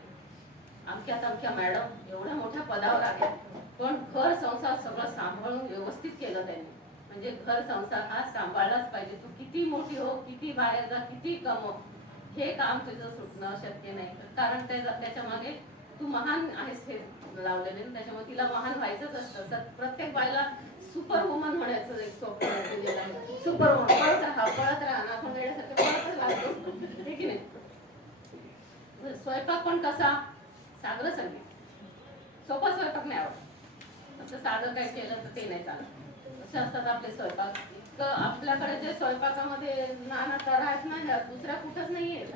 अमक्या तमक्या मॅडम एवढ्या मोठ्या पदावर आहेत, पण घर संसार सगळं सांभाळून व्यवस्थित केलं त्यांनी. म्हणजे घर संसार हा सांभाळलाच पाहिजे. तू किती मोठी हो, किती बाहेर जा, किती कमव, हे काम तुझं सुटणं शक्य नाही. कारण त्याच्या मागे तू महान आहेस हे लावलेले, त्याच्यामुळे तिला महान व्हायचंच असतं. प्रत्येक बाईला सुपर वुमन होण्याचं एक स्वप्न दिलेलं आहे. सुपर वुमन, पळत राहा ना, आपण वेळेसारखं पळतच लागतो, हे की नाही. स्वयंपाक पण कसा, सागर संगीत सोपा स्वयंपाक नाही आवडत, असं साधं काय केलं तर ते नाही चालत. असे असतात आपले स्वयंपाक. इतकं आपल्याकडे जे स्वयंपाकामध्ये नाना तऱ्हा आहेत ना, दुसऱ्या कुठंच नाहीये.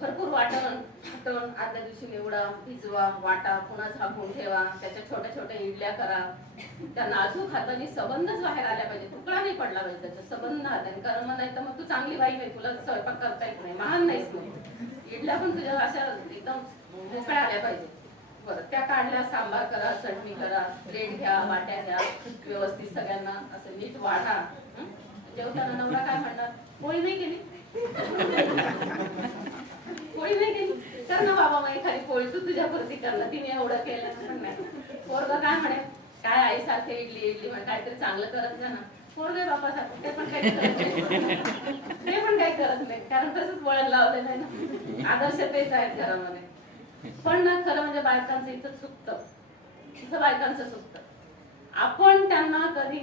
भरपूर वाटण आदल्या दिवशी निवडा, भिजवा, वाटा, पुन्हा झाकून ठेवा, त्याच्या छोट्या छोट्या इडल्या करा. त्या नाजूक हाताने सबंधच बाहेर आल्या पाहिजे, तुकडा नाही पडला पाहिजे त्याच्या, सबंध हाताने. कारण मग नाही तर मग तू चांगली बाई नाही, तुला स्वयंपाक करता येत नाही, महान नाहीस मग. इडल्या पण तुझ्या अशा एकदम मोकळ्या आल्या पाहिजे. बरं, त्या काढल्या, सांबार करा, चटणी करा, प्लेट घ्या, वाट्या घ्या, व्यवस्थित सगळ्यांना असं नीट वाढा. जेवताना नवरा काय म्हणणार, पोळी नाही केली, पोळी नाही केली, कर ना बाबा मग एखादी पोळी, तू तुझ्यावरती कर ना, तिने एवढं केलं पण नाही. पोरगं काय म्हणे, काय आईसारखे इडली इडली म्हणे, काहीतरी चांगलं करत जा ना. पोरगे बापासारखं ते पण काही करत नाही, ते पण काही करत नाही, कारण तसंच वळण लावलेलं आहे ना. आदर्श तेच आहेत घरामध्ये. पण ना खरं म्हणजे बायकांचं इथं चुकतं, इथं बायकांचं चुकतं. आपण त्यांना कधी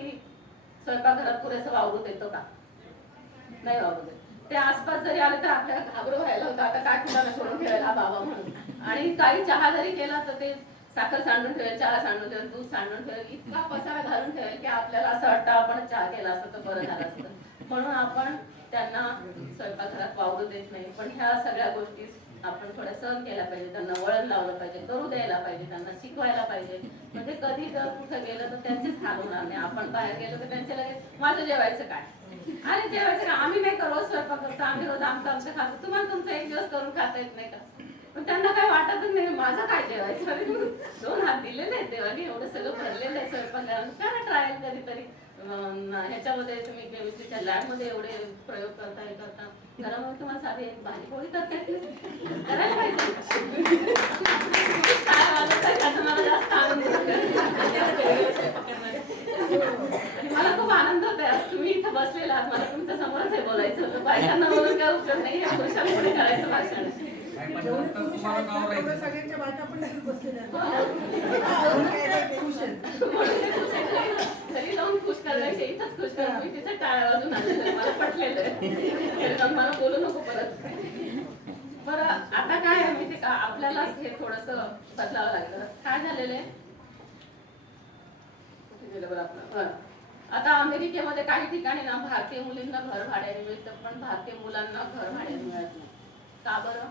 स्वयंपाकघरात पुरेसं वावरू देतो का? नाही वावरू देत. ते आसपास जरी आले तर आपल्याला घाबरून व्हायला होतं, आता काय कुणाला सोडून ठेवायला बाबा म्हणून. आणि काही चहा जरी केला तर ते साखर सांडून ठेवेल, चहा सांडून ठेवेल, दूध सांडून ठेवेल, इतका पसारा घालून ठेवेल की आपल्याला असं वाटतं आपण चहा केला असतं तर बरं झालं असतं. म्हणून आपण त्यांना स्वयंपाकघरात वावरू देत नाही. पण ह्या सगळ्या गोष्टी आपण थोड्या सहन केल्या पाहिजे, त्यांना वळण लावलं पाहिजे, करू द्यायला पाहिजे, त्यांना शिकवायला पाहिजे. म्हणजे कधी जर कुठं गेलं तर त्यांचेच हाल होणार नाही. आपण बाहेर गेलो तर त्यांच्या लगेच माझं जेवायचं काय, अरे जेवायचं काय, आम्ही नाही रोज स्वयंपाक करतो, आम्ही रोज आमचं खातो, तुम्हाला तुमचं एक दिवस करून खाता येत नाही का? पण त्यांना काय वाटतच नाही, माझं काय जेवायचं. 2 हात दिलेले आहेत देवाने, एवढं सगळं भरलेलं आहे स्वयंपाक. करा ट्रायल कधीतरी. ह्याच्यामध्ये तुम्ही केमिस्ट्रीच्या लॅबमध्ये एवढे प्रयोग करता, हे करता, घरामध्ये तुम्हाला साधी भाजी पोळी करता येते, करायला पाहिजे. मला जास्त आनंद मला खूप आनंद होत आहे. तुम्ही इथं बसलेला आहात, मला तुमच्या समोरच हे बोलायचं होतं. बायकांना बोलून काय उपयोग नाही, हे पुरुषांना पुढे करायचं भाषण. सगळ्यांच्या बायका पण बसलेल्या तरी जाऊन खुश करायचे, इथंच खुश करा. मी तिथे टाळ्या वाजून आणलेलं, मला पटलेलं आहे. मला बोलू नको परत. बरं, आता काय आहे माहिती का, आपल्यालाच हे थोडस बदलावं लागलं. काय झालेलं आहे, कुठे गेलं बरं आपलं. आता अमेरिकेमध्ये काही ठिकाणी ना भारतीय मुलींना घर भाड्याने मिळतं, पण भारतीय मुलांना घर भाड्याने मिळत नाही. का बरं?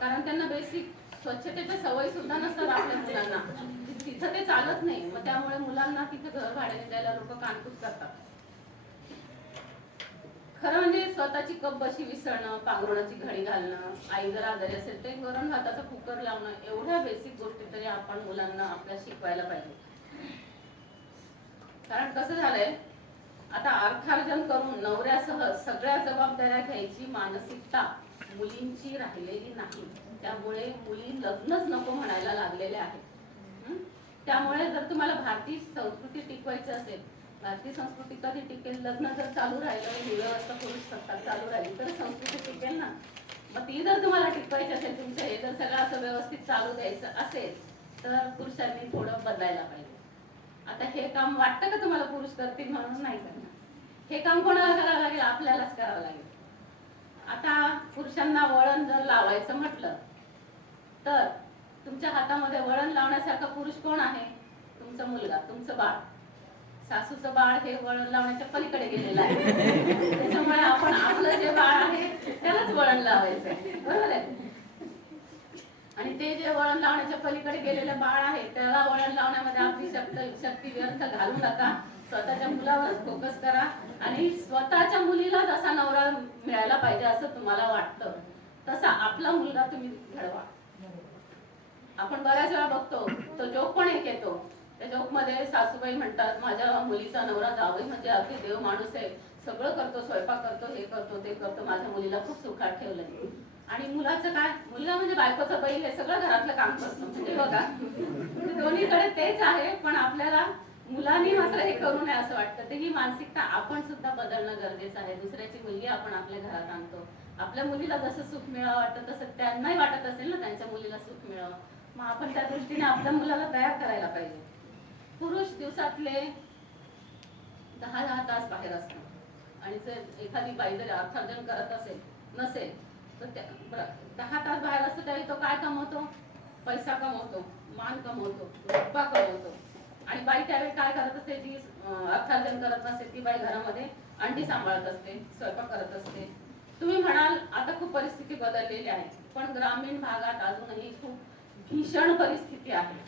कारण त्यांना बेसिक स्वच्छतेच्या सवयी सुद्धा नसतात आपल्या मुलांना, तिथं ते चालत नाही. मग त्यामुळे मुलांना तिथे घर भाड्याने द्यायला लोक कानकूस करतात. खरं म्हणजे स्वतःची कप बशी विसरणं, पांघरुणाची घडी घालणं, आई जर आजारी असेल ते वरण भाताचा कुकर लावणं, एवढ्या बेसिक गोष्टी तरी आपण मुलांना आपल्या शिकवायला पाहिजे. कारण कसं झालंय, आता अर्थार्जन करून नवऱ्यासह सगळ्या जबाबदाऱ्या घ्यायची मानसिकता मुलींची राहिलेली नाही. त्यामुळे मुली लग्नच नको म्हणायला लागलेल्या आहेत. त्यामुळे जर तुम्हाला भारतीय संस्कृती टिकवायची असेल, भारतीय संस्कृती कधी टिकेल? लग्न जर चालू राहिलं, ही व्यवस्था पुरुष सत्ता चालू राहिली तर संस्कृती टिकेल ना. मग ती जर तुम्हाला टिकवायची असेल, तुमचं हे जर सगळं असं व्यवस्थित चालू द्यायचं असेल तर पुरुषांनी थोडं बदलायला पाहिजे. आता हे काम वाटतं का तुम्हाला पुरुष करतील म्हणून? नाही करणार. हे काम कोणाला करावं लागेल? आपल्यालाच करावं लागेल. आता पुरुषांना वळण जर लावायचं म्हटलं तर तुमच्या हातामध्ये वळण लावण्यासारखा पुरुष कोण आहे? तुमचा मुलगा, तुमचं बाळ. सासूचं बाळ हे वळण लावण्याच्या पलीकडे गेलेलं आहे. त्याच्यामुळे आपण आपलं जे बाळ आहे त्यालाच वळण लावायचंय, बरोबर आहे? आणि ते जे वळण लावण्याच्या पलीकडे गेलेलं बाळ आहे त्याला वळण लावण्यामध्ये आपली शक्ती व्यर्थ घालू नका. स्वतःच्या मुलावर फोकस करा आणि स्वतःच्या मुलीला जसा नवरा मिळायला पाहिजे असं तुम्हाला वाटतं तसा आपला मुलगा तुम्ही घडवा. आपण बऱ्याच वेळा बघतो, तो जोक पण एक येतो. त्या जोक मध्ये सासूबाई म्हणतात, माझ्या मुलीचा नवरा जावई म्हणजे अगदी देव माणूस आहे, सगळं करतो, स्वयंपाक करतो, हे करतो, ते करतो, माझ्या मुलीला खूप सुखात ठेवलंय. आणि मुलाचं काय? मुलगा म्हणजे बायकोचा बैल, हे सगळं घरातलं काम करतो. म्हणजे बघा, दोन्हीकडे तेच आहे. पण आपल्याला मुलांनी मात्र हे करू नये असं वाटतं. तर ही मानसिकता आपण सुद्धा बदलणं गरजेचं आहे. दुसऱ्याची मुलगी आपण आपल्या घरात आणतो. आपल्या मुलीला जसं सुख मिळावं वाटतं तसं त्यांनाही वाटत असेल ना त्यांच्या मुलीला सुख मिळावं. मग आपण त्या दृष्टीने आपल्या मुलाला तयार करायला पाहिजे. पुरुष दिवसातले 10 तास बाहेर असतात आणि जर एखादी बाई जर अर्थार्जन करत नसेल तर 10 तास बाहेर असतो त्यावेळी तो काय कमवतो? पैसा कमवतो, मान कमवतो, रुतबा कमवतो. आणि बाई त्यावेळी काय करत असते? जी अर्थार्जन करत नसते ती बाई घरामध्ये अंडी सांभाळत असते, स्वयंपाक करत असते. तुम्ही म्हणाल आता खूप परिस्थिती बदललेली आहे, पण ग्रामीण भागात अजूनही खूप भीषण परिस्थिती आहे.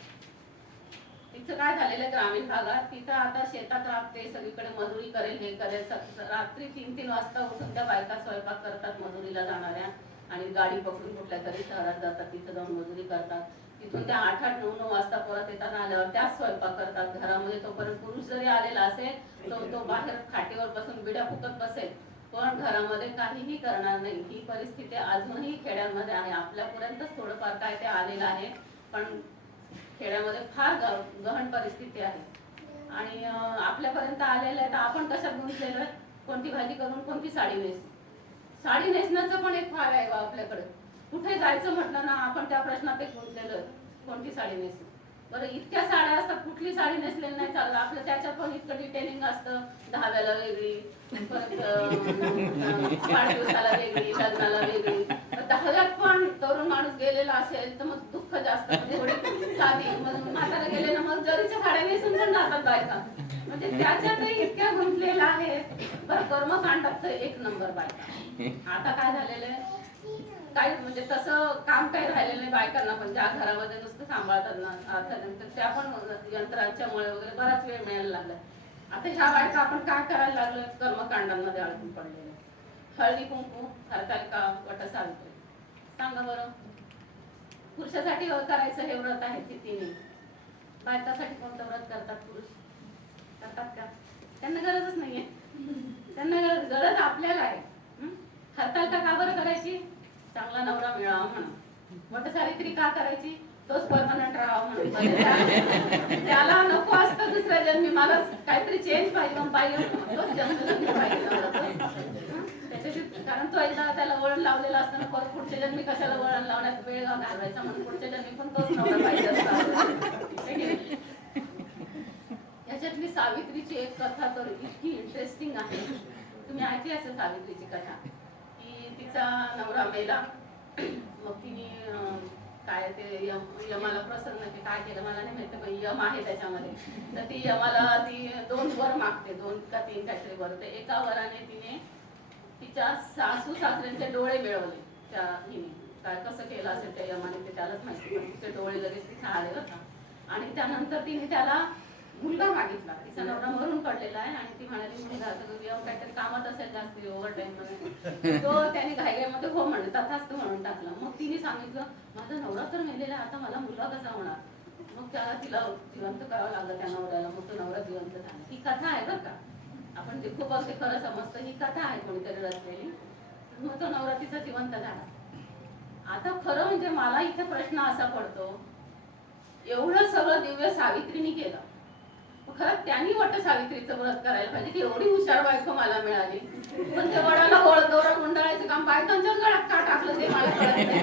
तिचं काय झालेलं ग्रामीण भागात, तिथं आता शेतात राहते, सगळीकडे मजुरी करेल, हे करेल. रात्री 3-3 वाजता उठून त्या बायका स्वयंपाक करतात मजुरीला जाणाऱ्या, आणि गाडी पकडून कुठल्या तरी शहरात जातात, तिथं जाऊन मजुरी करतात. तिथून त्या 8-9 वाजता परत येतात, आल्यावर त्याच स्वयंपाक करतात घरामध्ये. तोपर्यंत पुरुष जरी आलेला असेल तो बाहेर खाटीवर बसून बिड्या फुकत बसेल, पण घरामध्ये काहीही करणार नाही. ही परिस्थिती अजूनही खेड्यांमध्ये आहे. आपल्यापर्यंतच थोडंफार काय ते आलेलं आहे, पण खेड्यामध्ये फार गहन परिस्थिती आहे. आणि आपल्यापर्यंत आलेलं आहे तर आपण कशात गुंतलेलो? कोणती भाजी करून कोणती साडी नेसू? साडी नेसण्याचं पण एक फार आहे आपल्याकडे. कुठे जायचं म्हटलं ना आपण त्या प्रश्नात एक गुंतलेलो आहे, कोणती साडी नेसू? बरं, इतक्या साड्या असतात, कुठली साडी नेसलेली नाही चाललं आपलं. त्याच्यात पण इतकं डिटेलिंग असतं, दहाव्याला वेगळी, परत वाढदिवसाला वेगळी, लग्नाला वेगळी. 10व्यात पण तरुण माणूस गेलेला असेल तर मग दुःख जास्त, म्हणजे थोडी साधी. मग म्हातारा गेले ना मग जरीच्या साड्या नेसून पण जातात बायका. म्हणजे त्याच्यातही इतक्या गुंतलेल्या आहेत. बरं, कर्मकांडात तर 1 नंबर बायका. आता काय झालेलं आहे, काही म्हणजे तसं काम काही राहिलेलं नाही बायकांना. पण ज्या घरामध्ये नुसतं सांभाळतात ना अर्थात, त्या पण यंत्रांच्यामुळे वगैरे बराच वेळ मिळायला लागला. आता ह्या बायका आपण काय करायला लागलोय? कर्मकांडांमध्ये अडकून पडलेले. हळदी कुंकू, हरतालिका, वटसावित्री. सांगा बरं, पुरुषासाठी करायचं हे व्रत आहे ते 3. बायकासाठी कोणतं व्रत करतात पुरुष? करतात का? त्यांना गरजच नाहीये. त्यांना गरज आपल्याला आहे. हरतालिका का बरं करायची? चांगला नवरा मिळावा म्हणून. वटसावित्री का करायची? तोच परमनंट राहावा म्हणून. त्याला नको असतं दुसऱ्या जन्मी, मला काहीतरी चेंज पाहिजे, तोच जन्मजन्मी पाहिजे. कारण तो एकदा त्याला वळण लावलेला असताना परत पुढच्या जन्मी कशाला वळण लावण्यात वेळ घालवायचा, म्हणून पुढच्या जन्मी पण तोच नवरा पाहिजे असतो. याच्यातली सावित्रीची एक कथा तर इतकी इंटरेस्टिंग आहे. तुम्ही ऐकली असेल सावित्रीची कथा, की तिचा नवरा मेला. मग तिने काय ते यमाला प्रसन्न की काय केलं मला नाही माहिती, पण यम आहे त्याच्यामध्ये. तर ती यमाला 2 वर मागते, 2 का 3 काहीतरी वर. तर एका वराने तिने तिच्या सासू सासऱ्यांचे डोळे मिळवले. त्या हिने काय कसं केलं असेल त्या यमाने ते त्यालाच माहिती, पण तिचे डोळे लगेच तिथे आले होता. आणि त्यानंतर तिने त्याला मुलगा मागितला. तिचा नवरा मरून पडलेला आहे आणि ती म्हणाली मुलगा, यम काहीतरी कामात असेल जास्त ओव्हर टाइम मध्ये. तो त्याने घाईघाईमध्ये हो म्हणले, तथास्तु म्हणून टाकला. मग तिने सांगितलं माझा नवरा तर मेलेला, आता मला मुलगा कसा होणार? मग त्याला तिला जिवंत करावं लागलं त्या नवऱ्याला. मग तो नवरा जिवंत झाला. ही कथा आहे बरं का, आपण ते खूप अगदी खरं समजतं. ही कथा आहे कोणीतरी रचलेली. मग तो नवरा तिचा जिवंत झाला. आता खरं म्हणजे मला इथे प्रश्न असा पडतो, एवढं सगळं दिव्य सावित्रीने केलं, खरं त्यांनी वट सावित्रीचं व्रत करायला पाहिजे की एवढी हुशार बायको मला मिळाली. पण ते वडाला दोरा गुंडाळायचं काम बायकांच्याच गळ्यात का टाकलं ते मला कळत नाही.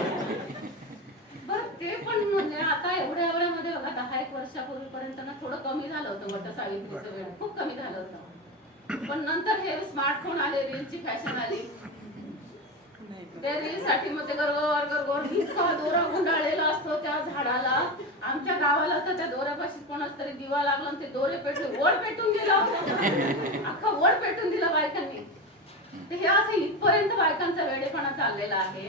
बरं, ते पण म्हणजे आता एवढ्यामध्ये बघा 10-1 वर्षापूर्वीपर्यंत ना थोडं कमी झालं होतं वट सावित्रीचं वेळ, खूप कमी झालं होतं. पण नंतर हे स्मार्टफोन आले, रीलची फॅशन आली. त्या रील साठी मग ते गरगोर इतका दोरा गुंडाळलेला असतो त्या झाडाला. आमच्या गावाला तर त्या दोऱ्यापाशी कोणाच तरी दिवा लागला, ते दोरे पेटले, वड पेटून दिला, अख्खा वड पेटून दिला बायकांनी. ते हे असं इथपर्यंत बायकांचा वेडेपणा चाललेला आहे.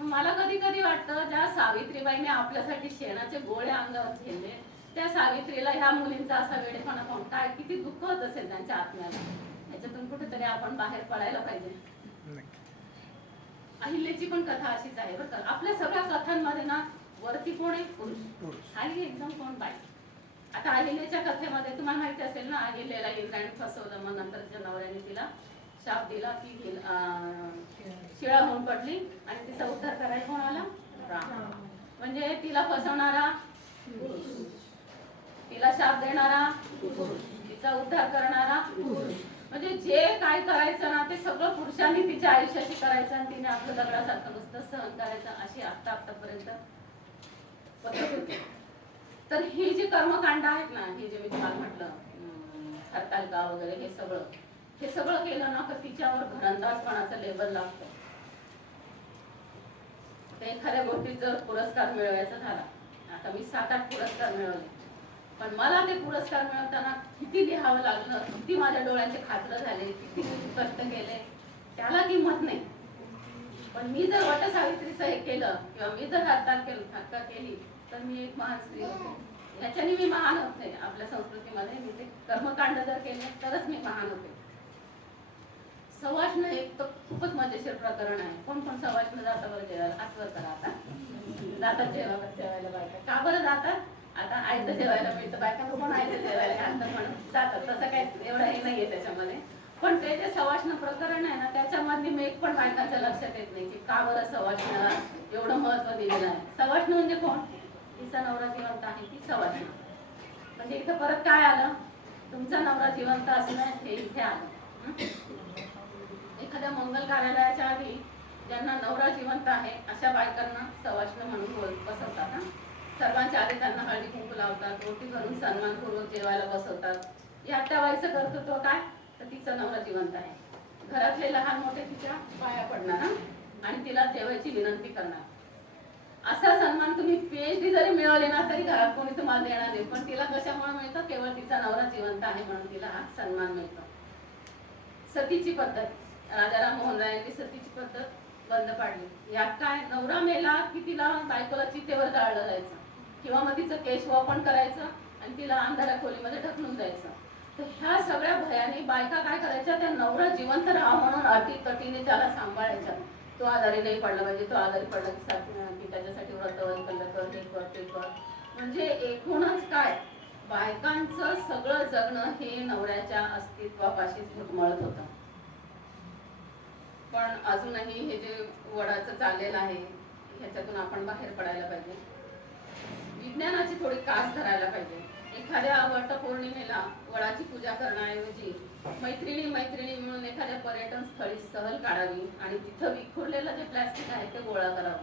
मला कधी कधी वाटतं, ज्या सावित्रीबाईने आपल्यासाठी शेणाचे गोळे अंगावर झेलले, त्या सावित्रीला ह्या मुलींचा असा वेडेपणा पाहून काय किती दुःख होत असेल त्यांच्या आत्म्याला. याच्यातून कुठेतरी आपण बाहेर पडायला पाहिजे. अहिल्याची पण कथा अशीच आहे बरं का. आपल्या सगळ्या कथांमध्ये ना वरती कोण आहे? पुरुष, खाली एकदम कोण बाई. आता अहिल्याच्या कथेमध्ये तुम्हाला माहिती असेल ना, अहिल्याला इंद्राने फसवलं, मग नंतर तिच्या नवऱ्याने तिला शाप दिला की शिळा होऊन पडली आणि तिचा उद्धार करायला कोण आला? राम. म्हणजे तिला फसवणारा पुरुष, तिला शाप देणारा पुरुष, तिचा उद्धार करणारा पुरुष. म्हणजे जे काय करायचं ना ते सगळं पुरुषांनी तिच्या आयुष्याशी करायचं आणि तिने आपलं दगडासारखं नुसतं सहन करायचं, अशी आतापर्यंत पद्धत होती. तर ही जी कर्मकांड आहेत ना, हे जे मी तुम्हाला म्हटलं हरतालिका वगैरे, हे सगळं केलं ना तर तिच्यावर घरंदाजपणाचं लेबल लागतं. एखाद्या गोष्टीत जर पुरस्कार मिळवायचा झाला, आता मी 7-8 पुरस्कार मिळवले, पण मला ते पुरस्कार मिळवताना किती लिहावं लागलं, किती माझ्या डोळ्यांचे खात्र झाले, किती कष्ट केले, त्याला किंमत नाही. पण मी जर वटसावित्रीचं हे केलं किंवा मी जर हत्या केली तर मी एक महान स्त्री होते. याच्याने मी महान होते. आपल्या संस्कृतीमध्ये मी ते कर्मकांड जर केले तरच मी महान होते. सवाष्ण एक तर खूपच मजेशीर प्रकरण आहे. कोण कोण सवाष्ण जातं बरं जेवायला? हातवर करा आता. जातात जेवायला बायका. का बरं जातात? आता आयतं जेवायला मिळतं, बायका कोण आयतं जेवायला घालतात म्हणून जातात. तसं काही एवढं हे नाहीये त्याच्यामध्ये. पण ते जे सवाष्ण प्रकरण आहे ना, त्याच्यामध्ये मी एक पण बायकांच्या लक्षात येत नाही की का बरं सवाष्णाला एवढं महत्व दिलेलं आहे. सवाष्ण म्हणजे कोण? तिचा नवरा जिवंत आहे ती सवाष्ण. म्हणजे इथं परत काय आलं? तुमचा नवरा जिवंत असणं हे इथे आलं. एखाद्या मंगल कार्यालयाच्या आधी ज्यांना नवरा जिवंत आहे अशा बायकांना सवाष्ण म्हणून बसवतात. सर्वांच्या आधी त्यांना हळदी कुंकू लावतात, रोटी भरून सन्मानपूर्वक जेवायला बसवतात. या त्या बाईचं कर्तृत्व काय? तर तिचा नवरा जिवंत आहे. घरातले लहान मोठे तिच्या पाया पडणार आणि तिला जेवायची विनंती करणार. असा सन्मान तुम्ही PhD जरी मिळवले ना तरी घरात कोणी तुम्हाला देणार नाही. पण तिला कशामुळे मिळतं? केवळ तिचा नवरा जिवंत आहे म्हणून तिला हा सन्मान मिळतो. सतीची पद्धत, राजा राममोहन रायांनी सतीची पद्धत बंद पाडली. यात काय? नवरा मेला की तिला बायकोला चितेवर जाळलं जायचं किंवा मग तिचं केश वापण करायचं आणि तिला अंधाऱ्या खोलीमध्ये ढकलून जायचं. तर ह्या सगळ्या भयाने बायका काय करायच्या? त्या नवरा जिवंत राहा म्हणून अटीतटीने त्याला सांभाळायच्या. तो आजारी नाही पडला पाहिजे, तो आजारी पडला की त्याच्यासाठी व्रत वैकल्य कर, हे कर ते कर. म्हणजे एकूणच काय, बायकांचं सगळं जगणं हे नवऱ्याच्या अस्तित्वापाशीच घुटमळत होतं. पण अजूनही हे जे वडाचं चाललेलं आहे ह्याच्यातून आपण बाहेर पडायला पाहिजे. विज्ञानाची थोडी कास धरायला पाहिजे. एखाद्या वटपौर्णिमेला वडाची पूजा करण्याऐवजी मैत्रिणी मिळून एखाद्या पर्यटन स्थळी सहल काढावी आणि तिथं विखुरलेलं जे प्लॅस्टिक आहे ते गोळा करावं.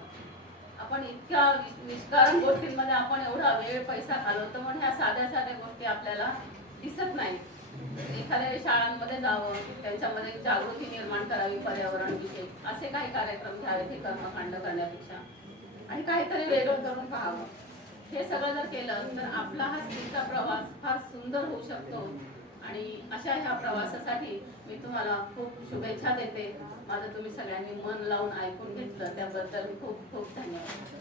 आपण इतक्या निष्कारण गोष्टींमध्ये आपण एवढा वेळ पैसा घालवतो, पण ह्या साध्या गोष्टी आपल्याला दिसत नाही. एखाद्या शाळांमध्ये जावं, त्यांच्यामध्ये जागृती निर्माण करावी पर्यावरणविषयी, असे काही कार्यक्रम घ्यावेत हे कर्मकांड करण्यापेक्षा, आणि काहीतरी वेगळं करून पाहावं. हे सगळं जर केलं तर आपला हा स्त्रीचा प्रवास फार सुंदर होऊ शकतो. आणि अशा ह्या प्रवासासाठी मी तुम्हाला खूप शुभेच्छा देते. माझं तुम्ही सगळ्यांनी मन लावून ऐकून घेतलं त्याबद्दल खूप खूप धन्यवाद.